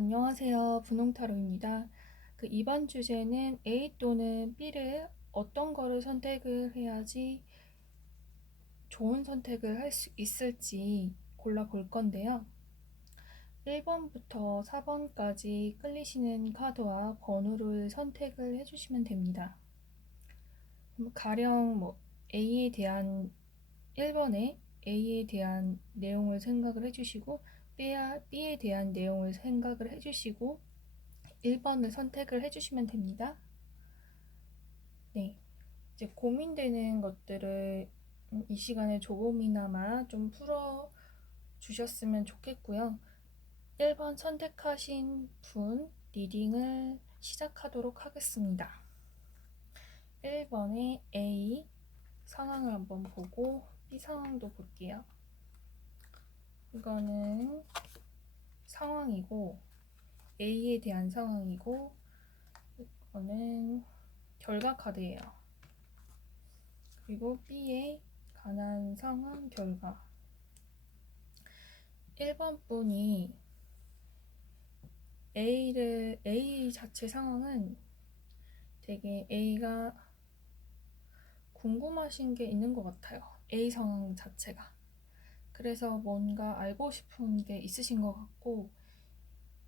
안녕하세요. 분홍타로입니다. 이번 주제는 A 또는 B를 어떤 거를 선택을 해야지 좋은 선택을 할 수 있을지 골라볼 건데요. 1번부터 4번까지 끌리시는 카드와 번호를 선택을 해주시면 됩니다. 가령 A에 대한 1번에 A에 대한 내용을 생각을 해주시고 B에 대한 내용을 생각을 해주시고 1번을 선택을 해주시면 됩니다. 네, 이제 고민되는 것들을 이 시간에 조금이나마 좀 풀어 주셨으면 좋겠고요. 1번 선택하신 분 리딩을 시작하도록 하겠습니다. 1번의 A 상황을 한번 보고 B 상황도 볼게요. 이거는 상황이고 A에 대한 상황이고 이거는 결과 카드예요. 그리고 B에 관한 상황 결과. 1번 분이 A 자체 상황은 되게 A가 궁금하신 게 있는 것 같아요. A 상황 자체가. 그래서 뭔가 알고 싶은 게 있으신 것 같고,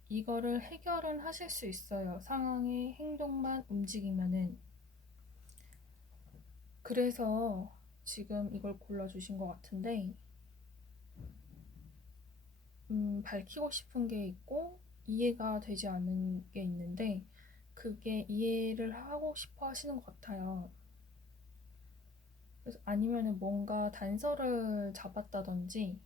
이거를 해결은 하실 수 있어요. 상황의 행동만 움직이면은. 그래서 지금 이걸 골라주신 것 같은데, 밝히고 싶은 게 있고 이해가 되지 않는 게 있는데 그게 이해를 하고 싶어 하시는 것 같아요. 그래서 아니면은 뭔가 단서를 잡았다든지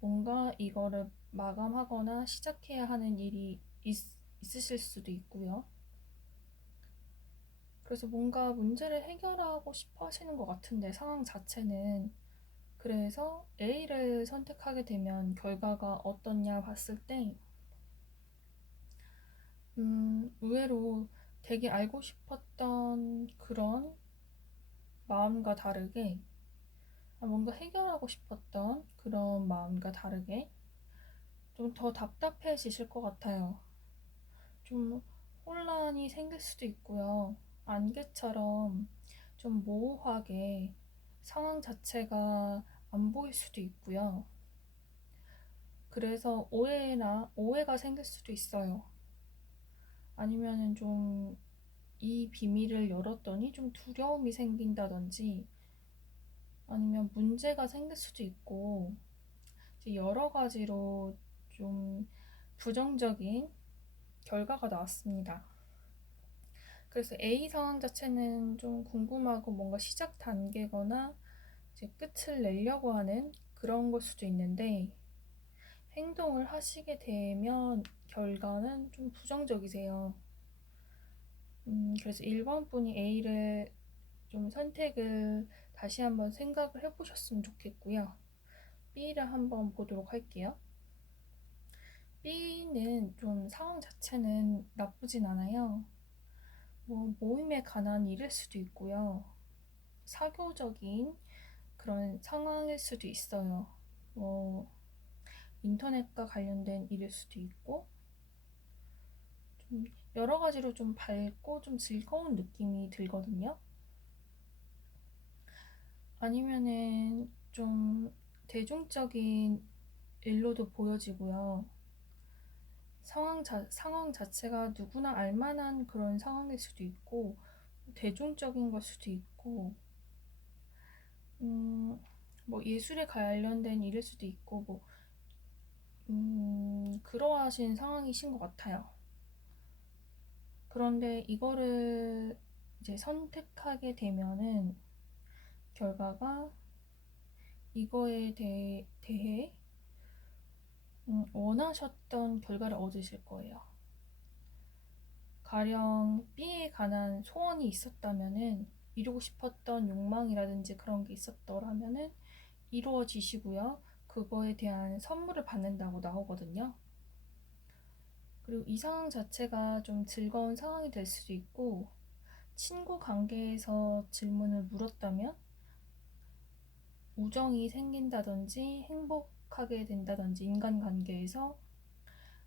뭔가 이거를 마감하거나 시작해야 하는 일이 있으실 수도 있고요. 그래서 뭔가 문제를 해결하고 싶어 하시는 것 같은데 상황 자체는. 그래서 A를 선택하게 되면 결과가 어떻냐 봤을 때 의외로 되게 알고 싶었던 그런 마음과 다르게 뭔가 해결하고 싶었던 그런 마음과 다르게 좀 더 답답해지실 것 같아요. 좀 혼란이 생길 수도 있고요. 안개처럼 좀 모호하게 상황 자체가 안 보일 수도 있고요. 그래서 오해가 생길 수도 있어요. 아니면은 좀 이 비밀을 열었더니 좀 두려움이 생긴다든지 아니면 문제가 생길 수도 있고 여러 가지로 좀 부정적인 결과가 나왔습니다. 그래서 A 상황 자체는 좀 궁금하고 뭔가 시작 단계거나 이제 끝을 내려고 하는 그런 걸 수도 있는데 행동을 하시게 되면 결과는 좀 부정적이세요. 그래서 1번 분이 A를 좀 선택을 다시 한번 생각을 해보셨으면 좋겠고요. B를 한번 보도록 할게요. B는 좀 상황 자체는 나쁘진 않아요. 모임에 관한 일일 수도 있고요. 사교적인 그런 상황일 수도 있어요. 인터넷과 관련된 일일 수도 있고, 좀 여러 가지로 좀 밝고 좀 즐거운 느낌이 들거든요. 아니면은 좀 대중적인 일로도 보여지고요. 상황 자체가 누구나 알만한 그런 상황일 수도 있고, 대중적인 걸 수도 있고, 예술에 관련된 일일 수도 있고, 그러하신 상황이신 것 같아요. 그런데 이거를 이제 선택하게 되면은 결과가 이거에 대해 원하셨던 결과를 얻으실 거예요. 가령 B에 관한 소원이 있었다면은 이루고 싶었던 욕망이라든지 그런 게 있었더라면은 이루어지시고요. 그거에 대한 선물을 받는다고 나오거든요. 그리고 이 상황 자체가 좀 즐거운 상황이 될 수도 있고 친구 관계에서 질문을 물었다면 우정이 생긴다든지 시작하게 된다든지 인간관계에서,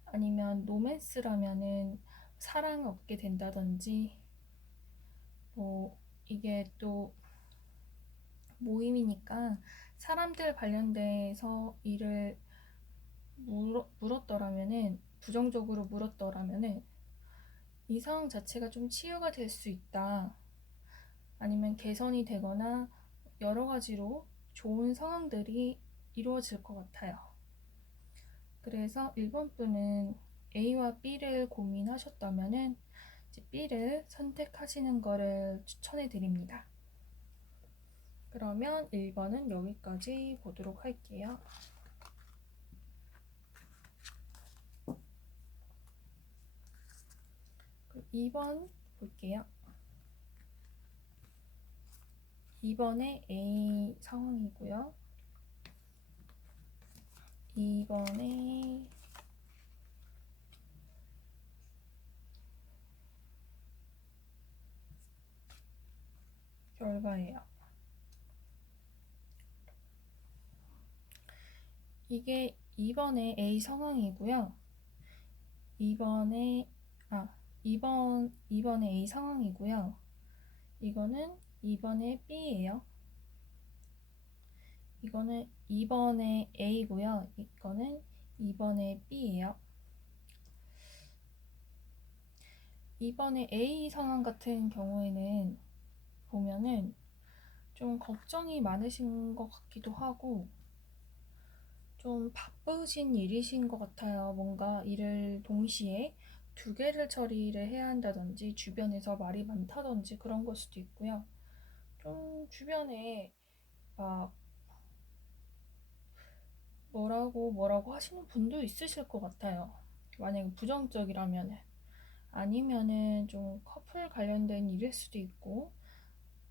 아니면 로맨스라면은 사랑을 얻게 된다든지, 뭐 이게 또 모임이니까 사람들 관련돼서 일을 물었더라면은, 부정적으로 물었더라면은 이 상황 자체가 좀 치유가 될 수 있다, 아니면 개선이 되거나 여러 가지로 좋은 상황들이 이루어질 것 같아요. 그래서 1번 분은 A와 B를 고민하셨다면은 이제 B를 선택하시는 거를 추천해 드립니다. 그러면 1번은 여기까지 보도록 할게요. 2번 볼게요. 2번의 A 상황이고요. 2번의 결과예요. 이게 2번의 A 상황이고요. 2번의 A 상황이고요. 이거는 2번의 B예요. 이거는 2번의 A고요. 이거는 2번의 B예요. 2번의 A 상황 같은 경우에는 보면은 좀 걱정이 많으신 것 같기도 하고, 좀 바쁘신 일이신 것 같아요. 뭔가 일을 동시에 2개를 처리를 해야 한다든지, 주변에서 말이 많다든지 그런 걸 수도 있고요. 좀 주변에 막 뭐라고 하시는 분도 있으실 것 같아요. 만약에 부정적이라면은. 아니면은 좀 커플 관련된 일일 수도 있고,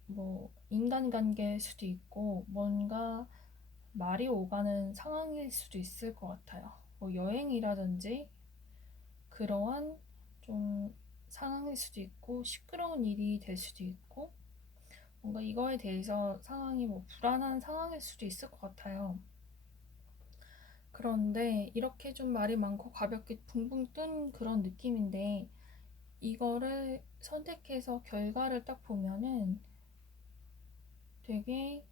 뭐 인간관계일 수도 있고, 뭔가 말이 오가는 상황일 수도 있을 것 같아요. 뭐 여행이라든지 그러한 좀 상황일 수도 있고, 시끄러운 일이 될 수도 있고, 뭔가 이거에 대해서 상황이 뭐 불안한 상황일 수도 있을 것 같아요. 그런데 이렇게 좀 말이 많고 가볍게 붕붕 뜬 그런 느낌인데, 이거를 선택해서 결과를 딱 보면은 되게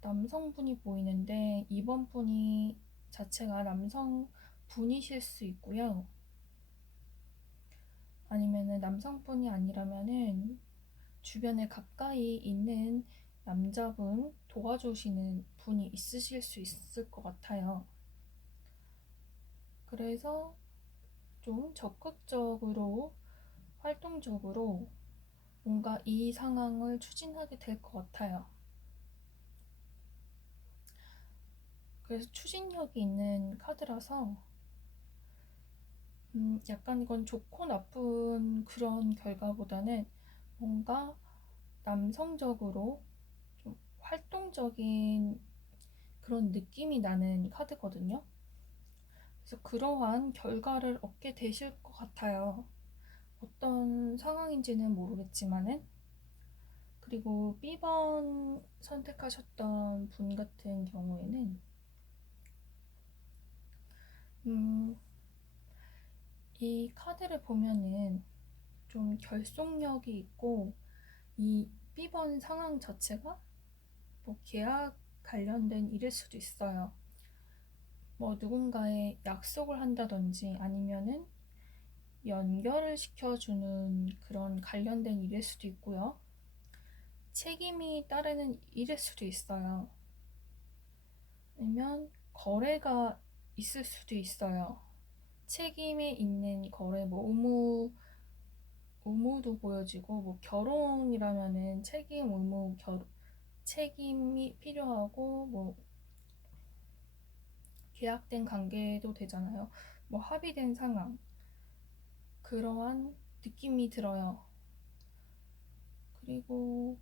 남성분이 보이는데, 2번 분이 자체가 남성분이실 수 있고요. 아니면은 남성분이 아니라면은 주변에 가까이 있는 남자분, 도와주시는 분이 있으실 수 있을 것 같아요. 그래서 좀 적극적으로, 활동적으로 뭔가 이 상황을 추진하게 될 것 같아요. 그래서 추진력이 있는 카드라서 약간 이건 좋고 나쁜 그런 결과보다는 뭔가 남성적으로 좀 활동적인 그런 느낌이 나는 카드거든요. 그래서 그러한 결과를 얻게 되실 것 같아요. 어떤 상황인지는 모르겠지만은. 그리고 B번 선택하셨던 분 같은 경우에는 이 카드를 보면은 좀 결속력이 있고, 이 B번 상황 자체가 뭐 계약 관련된 일일 수도 있어요. 뭐 누군가의 약속을 한다든지, 아니면은 연결을 시켜주는 그런 관련된 일일 수도 있고요. 책임이 따르는 일일 수도 있어요. 아니면 거래가 있을 수도 있어요. 책임에 있는 거래, 뭐 의무도 보여지고, 뭐 결혼이라면은 책임, 의무, 책임이 필요하고, 뭐 계약된 관계도 되잖아요. 뭐 합의된 상황, 그러한 느낌이 들어요. 그리고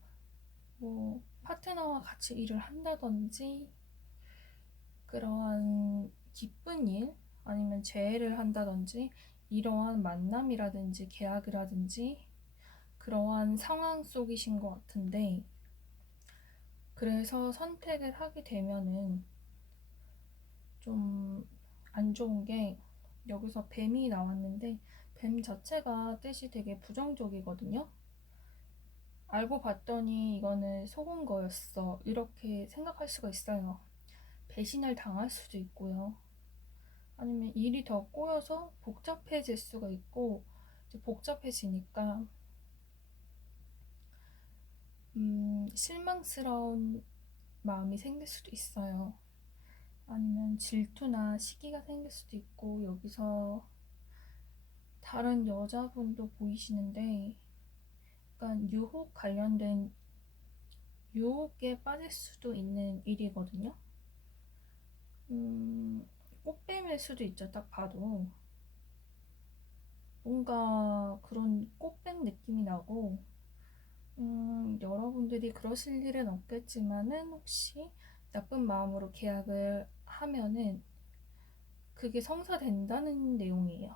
뭐 파트너와 같이 일을 한다든지, 그러한 기쁜 일, 아니면 재회를 한다든지, 이러한 만남이라든지 계약이라든지 그러한 상황 속이신 것 같은데, 그래서 선택을 하게 되면은 좀 안 좋은 게 여기서 뱀이 나왔는데 뱀 자체가 뜻이 되게 부정적이거든요. 알고 봤더니 이거는 속은 거였어. 이렇게 생각할 수가 있어요. 배신을 당할 수도 있고요. 아니면 일이 더 꼬여서 복잡해질 수가 있고, 이제 복잡해지니까 실망스러운 마음이 생길 수도 있어요. 아니면 질투나 시기가 생길 수도 있고, 여기서 다른 여자분도 보이시는데 약간 유혹 관련된 유혹에 빠질 수도 있는 일이거든요. 꽃뱀일 수도 있죠. 딱 봐도 뭔가 그런 꽃뱀 느낌이 나고, 여러분들이 그러실 일은 없겠지만은 혹시 나쁜 마음으로 계약을 하면은 그게 성사된다는 내용이에요.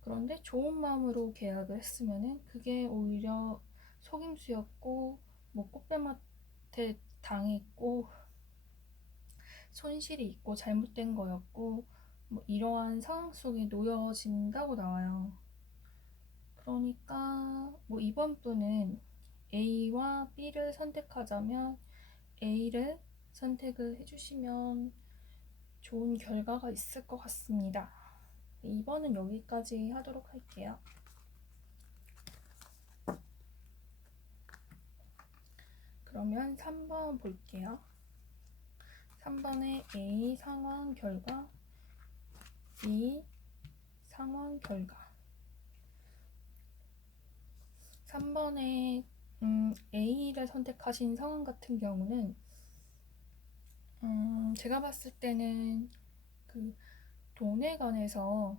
그런데 좋은 마음으로 계약을 했으면은 그게 오히려 속임수였고, 뭐 꽃뱀한테 당했고 손실이 있고 잘못된 거였고, 뭐 이러한 상황 속에 놓여진다고 나와요. 그러니까 뭐 이번 분은 A와 B를 선택하자면 A를 선택을 해주시면 좋은 결과가 있을 것 같습니다. 2번은 여기까지 하도록 할게요. 그러면 3번 볼게요. 3번의 A 상황 결과, B 상황 결과. 3번에 A를 선택하신 상황 같은 경우는 제가 봤을 때는 그 돈에 관해서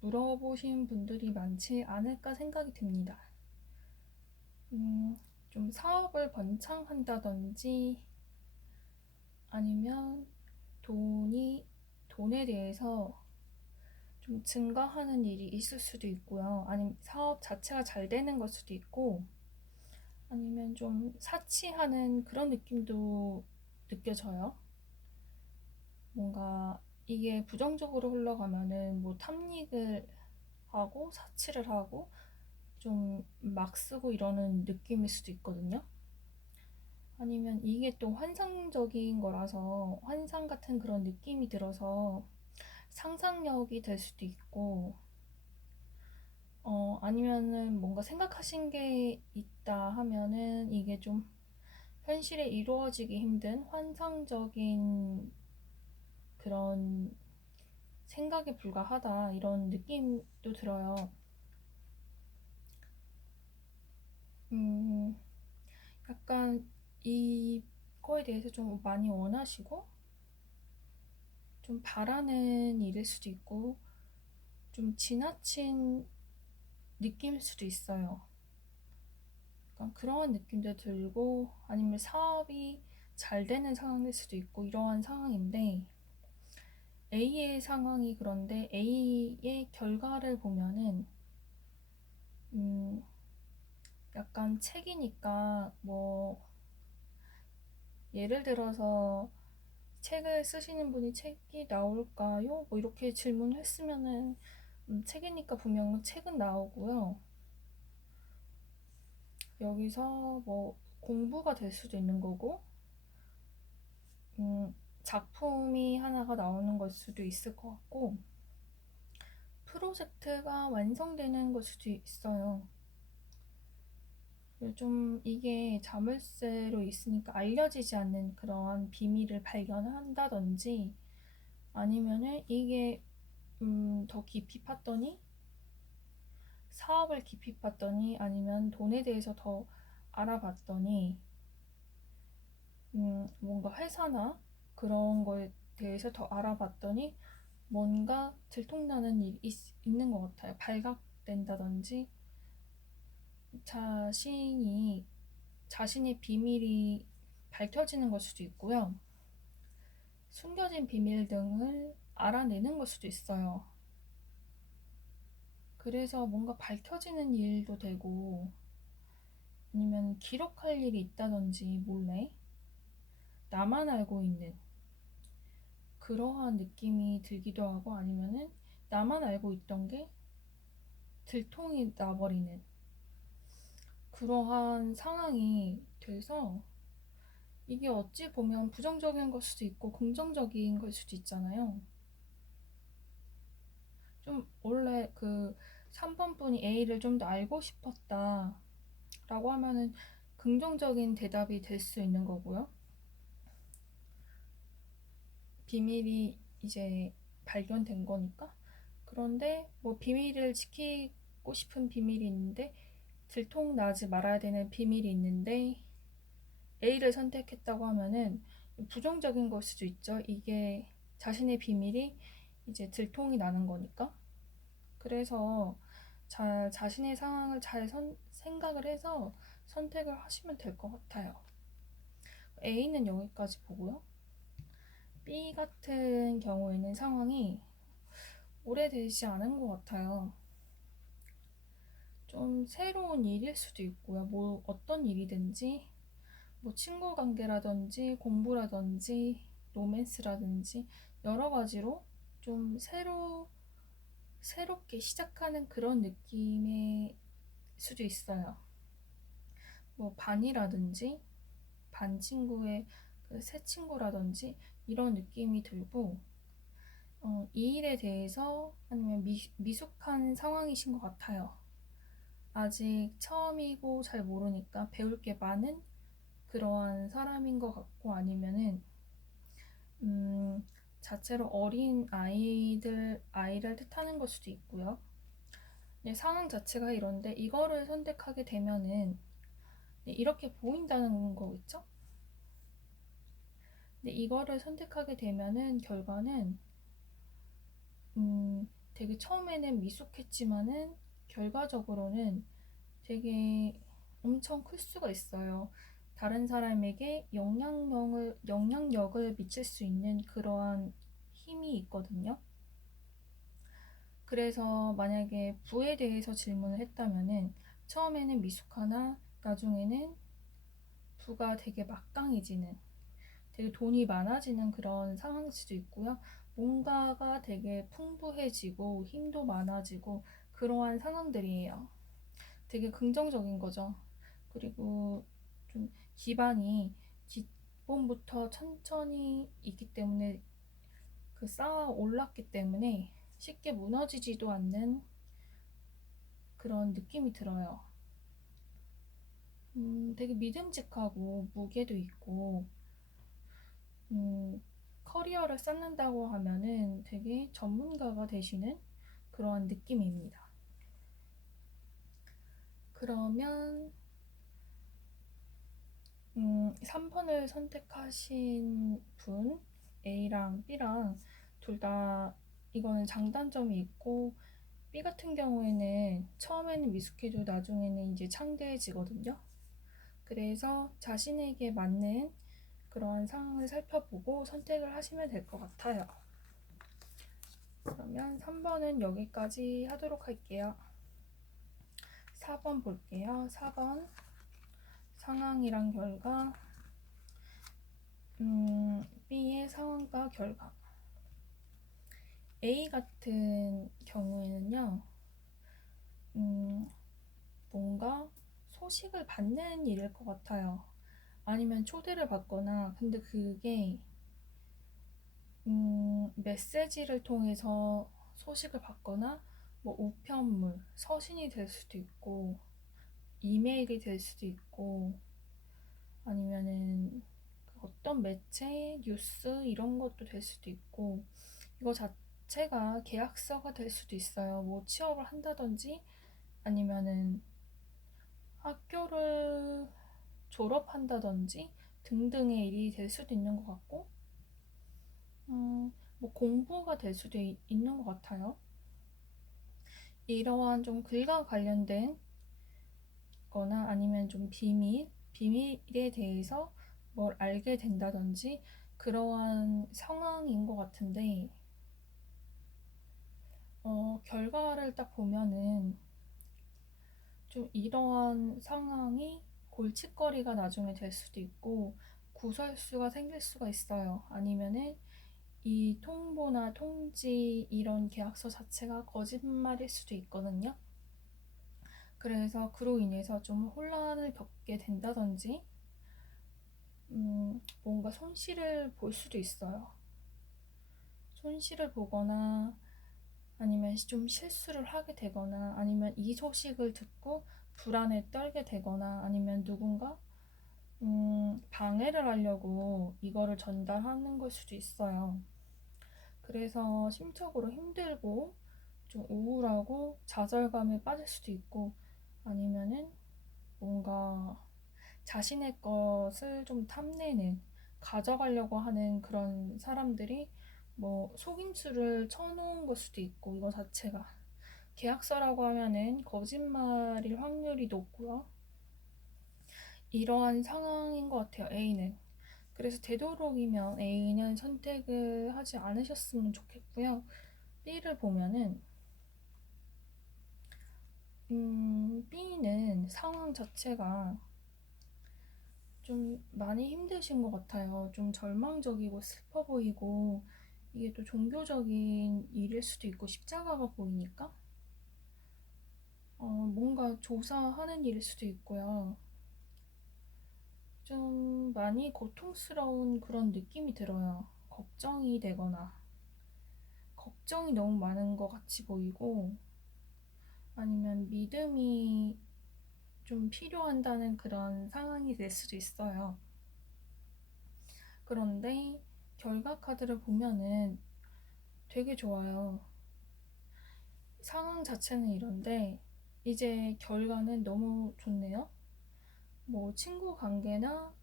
물어보신 분들이 많지 않을까 생각이 듭니다. 좀 사업을 번창한다든지 아니면 돈에 대해서 좀 증가하는 일이 있을 수도 있고요. 아니면 사업 자체가 잘 되는 걸 수도 있고, 아니면 좀 사치하는 그런 느낌도 느껴져요. 뭔가 이게 부정적으로 흘러가면은 뭐 탐닉을 하고 사치를 하고 좀 막 쓰고 이러는 느낌일 수도 있거든요. 아니면 이게 또 환상적인 거라서 환상 같은 그런 느낌이 들어서 상상력이 될 수도 있고, 아니면은 뭔가 생각하신 게 있다 하면은 이게 좀 현실에 이루어지기 힘든 환상적인 그런 생각에 불과하다 이런 느낌도 들어요. 약간 이거에 대해서 좀 많이 원하시고 좀 바라는 일일 수도 있고 좀 지나친 느낌일 수도 있어요. 약간 그런 느낌도 들고 아니면 사업이 잘 되는 상황일 수도 있고 이러한 상황인데 A의 상황이 그런데 A의 결과를 보면은 약간 책이니까 뭐 예를 들어서 책을 쓰시는 분이 책이 나올까요? 뭐 이렇게 질문했으면은 책이니까 분명 책은 나오고요. 여기서 뭐 공부가 될 수도 있는 거고 작품이 하나가 나오는 걸 수도 있을 것 같고 프로젝트가 완성되는 걸 수도 있어요. 좀 이게 자물쇠로 있으니까 알려지지 않는 그런 비밀을 발견한다든지 아니면은 이게 더 깊이 팠더니 사업을 깊이 팠더니 아니면 돈에 대해서 더 알아봤더니 뭔가 회사나 그런 거에 대해서 더 알아봤더니 뭔가 들통나는 일이 있는 것 같아요. 발각된다든지 자신의 비밀이 밝혀지는 걸 수도 있고요. 숨겨진 비밀 등을 알아내는 걸 수도 있어요. 그래서 뭔가 밝혀지는 일도 되고 아니면 기록할 일이 있다든지 몰래 나만 알고 있는 그러한 느낌이 들기도 하고 아니면은 나만 알고 있던 게 들통이 나버리는 그러한 상황이 돼서 이게 어찌 보면 부정적인 걸 수도 있고 긍정적인 걸 수도 있잖아요. 좀 원래 그 3번 분이 A를 좀 더 알고 싶었다 라고 하면은 긍정적인 대답이 될 수 있는 거고요. 비밀이 이제 발견된 거니까. 그런데 뭐 비밀을 지키고 싶은 비밀이 있는데 들통나지 말아야 되는 비밀이 있는데 A를 선택했다고 하면은 부정적인 걸 수도 있죠. 이게 자신의 비밀이 이제 들통이 나는 거니까. 그래서 자신의 상황을 잘 생각을 해서 선택을 하시면 될 것 같아요. A는 여기까지 보고요. B 같은 경우에는 상황이 오래되지 않은 것 같아요. 좀 새로운 일일 수도 있고요. 뭐 어떤 일이든지 뭐 친구 관계라든지 공부라든지 로맨스라든지 여러 가지로 좀 새롭게 시작하는 그런 느낌의 수도 있어요. 뭐 반이라든지 반 친구의 그새 친구라든지 이런 느낌이 들고 이 일에 대해서 아니면 미숙한 상황이신 것 같아요. 아직 처음이고 잘 모르니까 배울 게 많은 그러한 사람인 것 같고 아니면은 자체로 어린 아이를 뜻하는 걸 수도 있고요. 네, 상황 자체가 이런데 이거를 선택하게 되면은 네, 이렇게 보인다는 거겠죠? 근데 이거를 선택하게 되면은 결과는 되게 처음에는 미숙했지만은 결과적으로는 되게 엄청 클 수가 있어요. 다른 사람에게 영향력을 미칠 수 있는 그러한 힘이 있거든요. 그래서 만약에 부에 대해서 질문을 했다면은 처음에는 미숙하나 나중에는 부가 되게 막강해지는 되게 돈이 많아지는 그런 상황일 수도 있고요. 뭔가가 되게 풍부해지고 힘도 많아지고 그러한 상황들이에요. 되게 긍정적인 거죠. 그리고 좀 기반이 기본부터 천천히 있기 때문에 그 쌓아 올랐기 때문에 쉽게 무너지지도 않는 그런 느낌이 들어요. 되게 믿음직하고 무게도 있고 커리어를 쌓는다고 하면은 되게 전문가가 되시는 그러한 느낌입니다. 그러면 3번을 선택하신 분 A랑 B랑 둘 다 이거는 장단점이 있고 B 같은 경우에는 처음에는 미숙해도 나중에는 이제 창대해지거든요. 그래서 자신에게 맞는 그런 상황을 살펴보고 선택을 하시면 될 것 같아요. 그러면 3번은 여기까지 하도록 할게요. 4번 볼게요. 4번 상황이랑 결과 B의 상황과 결과 A 같은 경우에는요 뭔가 소식을 받는 일일 것 같아요. 아니면 초대를 받거나 근데 그게 메시지를 통해서 소식을 받거나 뭐 우편물, 서신이 될 수도 있고 이메일이 될 수도 있고 아니면은 어떤 매체, 뉴스 이런 것도 될 수도 있고 이거 자체가 계약서가 될 수도 있어요. 뭐 취업을 한다든지 아니면은 학교를 졸업한다든지 등등의 일이 될 수도 있는 것 같고 뭐 공부가 될 수도 있는 것 같아요. 이러한 좀 글과 관련된 거나 아니면 좀 비밀에 대해서 뭘 알게 된다든지 그러한 상황인 것 같은데 결과를 딱 보면은 좀 이러한 상황이 골칫거리가 나중에 될 수도 있고 구설수가 생길 수가 있어요. 아니면은 이 통보나 통지 이런 계약서 자체가 거짓말일 수도 있거든요. 그래서 그로 인해서 좀 혼란을 겪게 된다든지, 뭔가 손실을 볼 수도 있어요. 손실을 보거나 아니면 좀 실수를 하게 되거나 아니면 이 소식을 듣고 불안에 떨게 되거나 아니면 누군가 방해를 하려고 이거를 전달하는 걸 수도 있어요. 그래서 심적으로 힘들고 좀 우울하고 좌절감에 빠질 수도 있고 아니면은 뭔가 자신의 것을 좀 탐내는 가져가려고 하는 그런 사람들이 뭐 속임수를 쳐놓은 걸 수도 있고 이거 자체가 계약서라고 하면은 거짓말일 확률이 높고요. 이러한 상황인 것 같아요, A는. 그래서 되도록이면 A는 선택을 하지 않으셨으면 좋겠고요. B를 보면은 B는 상황 자체가 좀 많이 힘드신 것 같아요. 좀 절망적이고 슬퍼 보이고 이게 또 종교적인 일일 수도 있고 십자가가 보이니까 뭔가 조사하는 일일 수도 있고요. 좀 많이 고통스러운 그런 느낌이 들어요. 걱정이 되거나 걱정이 너무 많은 것 같이 보이고 아니면 믿음이 좀 필요한다는 그런 상황이 될 수도 있어요. 그런데 결과 카드를 보면은 되게 좋아요. 상황 자체는 이런데 이제 결과는 너무 좋네요. 뭐 친구 관계나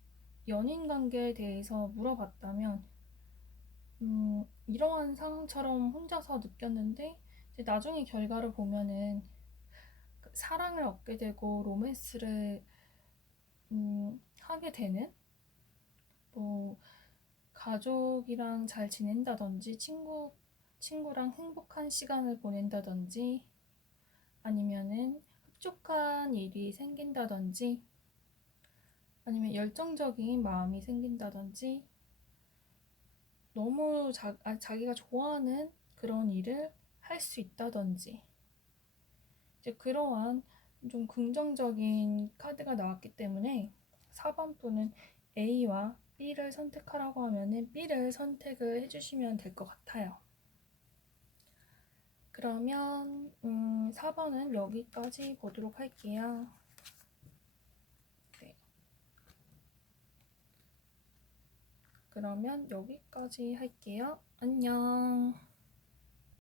연인 관계에 대해서 물어봤다면 이러한 상황처럼 혼자서 느꼈는데 이제 나중에 결과를 보면은 사랑을 얻게 되고 로맨스를 하게 되는 뭐 가족이랑 잘 지낸다든지 친구랑 행복한 시간을 보낸다든지 아니면은 흡족한 일이 생긴다든지 아니면 열정적인 마음이 생긴다든지 너무 자기가 좋아하는 그런 일을 할 수 있다든지 이제 그러한 좀 긍정적인 카드가 나왔기 때문에 4번 분은 A와 B를 선택하라고 하면은 B를 선택을 해주시면 될 것 같아요. 그러면 4번은 여기까지 보도록 할게요. 네. 그러면 여기까지 할게요. 안녕.